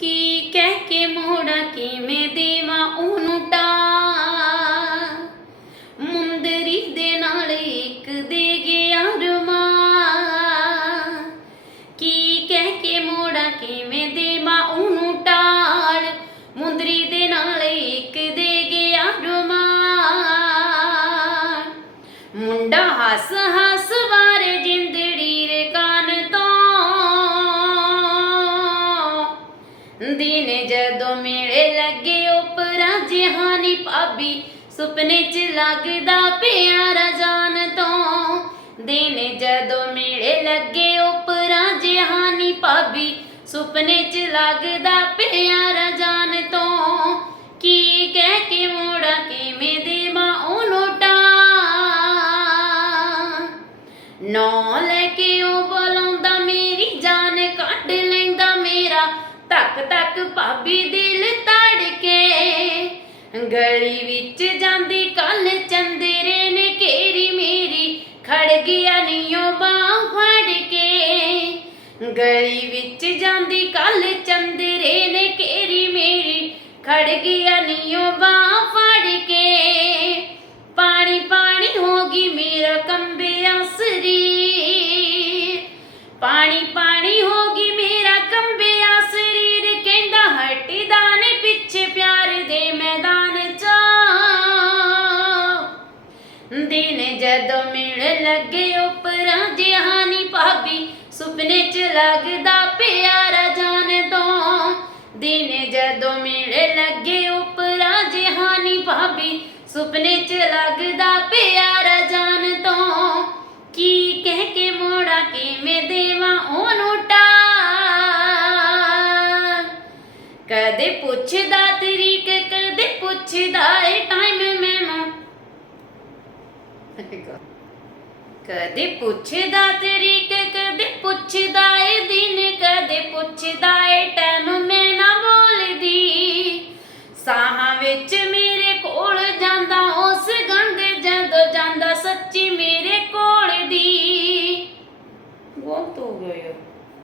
ਕੀ ਕਹਿ ਕੇ ਮੋੜਾ ਕਿਵੇਂ ਦੇਵਾਂ ਉਹਨੂੰ ਟਾ ਮੁੰਦਰੀ ਦੇ ਨਾਲ ਇੱਕ ਦੇ ਗਿਆ ਰਮਾ। ਕੀ ਕਹਿ ਕੇ ਮੋੜਾ ਕਿਵੇਂ ਦੇਵਾਂ ਉਹਨੂੰ ਟਾਲ ਮੁੰਦਰੀ ਦੇ ਨਾਲ ਇੱਕ ਦੇ ਗਿਆ ਰਮਾ। ਮੁੰਡਾ ਹੱਸ ਹੱਸ ਵਾਰੇ ਜਦੋਂ ਮੇਲੇ ਲੱਗੇ ਉਪਰਾਂ ਜਹਾਨੀ ਭਾਬੀ, ਸੁਪਨੇ 'ਚ ਲੱਗਦਾ ਪਿਆਰਾ ਜਾਨ ਤੋਂ। ਦਿਨ ਜਦੋਂ ਮੇਲੇ ਲੱਗੇ ਉਪਰਾਂ ਜਹਾਨੀ ਭਾਬੀ, ਸੁਪਨੇ 'ਚ ਲੱਗਦਾ ਪਿਆਰਾ ਜਾਨ ਤੋਂ। ਕੀ ਕਹਿ ਕੇ ਮੋੜਾ, ਕਿਵੇਂ ਦੇਵਾਂ ਉਹਨੂੰ ਟਾਂ ਨੌ ਲੈ ਤੱਕ ਧੱਕ ਭਾਬੀ ਦਿਲ ਤੜਕੇ ਗਲੀ ਵਿੱਚ ਜਾਂਦੀ ਕੱਲ ਚੰਦਰੇ ਨੇ ਘੇਰੀ ਮੇਰੀ, ਖੜ ਗਿਆ ਨੀਓ ਬਾਹ ਫੜ ਕੇ ਗਲੀ ਵਿੱਚ ਜਾਂਦੀ ਕੱਲ ਚੰਦਰੇ ਨੇ ਘੇਰੀ ਮੇਰੀ, ਖੜ ਗਿਆ ਨੀਓ ਬਾਹ ਫੜ ਕੇ ਪਾਣੀ ਪਾਣੀ ਹੋ ਗਈ ਮੇਰਾ ਕੰਬਿਆ ਸਰੀਰ। ਪਾਣੀ ਪਾਣੀ ਹੋ ਦਿਨ ਜਦੋਂ ਮਿਲ ਲੱਗੇ ਉਪਰਾਂ ਜਹਾਨੀ ਭਾਬੀ, ਸੁਪਨੇ ਚ ਲੱਗਦਾ ਪਿਆਰਾ ਜਾਣ ਤੋਂ। ਦਿਨ ਜਦੋਂ ਮਿਲ ਲੱਗੇ ਉਪਰਾਂ ਜਹਾਨੀ ਭਾਬੀ, ਸੁਪਨੇ ਚ ਲੱਗਦਾ ਪਿਆਰਾ ਜਾਣ ਤੋਂ। ਕੀ ਕਹਿ ਕੇ ਮੋੜਾ ਕਿਵੇਂ ਦੇਵਾਂ ਉਹਨੂੰ ਟਾ? ਕਦੇ ਪੁੱਛਦਾ ਤਰੀਕ, ਕਦੇ ਪੁੱਛਦਾ ਏ ਟਾਈਮ ਕਦੇ ਪੁੱਛਦਾ ਤਰੀਕ ਕਦੇ ਪੁੱਛਦਾ ਏ ਦਿਨ, ਕਦੇ ਪੁੱਛਦਾ ਏ ਟੈਮ ਮੈਂ ਨਾ ਬੋਲਦੀ। ਸਾਹਾਂ ਵਿੱਚ ਮੇਰੇ ਕੋਲ ਜਾਂਦਾ, ਉਸ ਗੰਦ ਜਦੋਂ ਜਾਂਦਾ, ਸੱਚੀ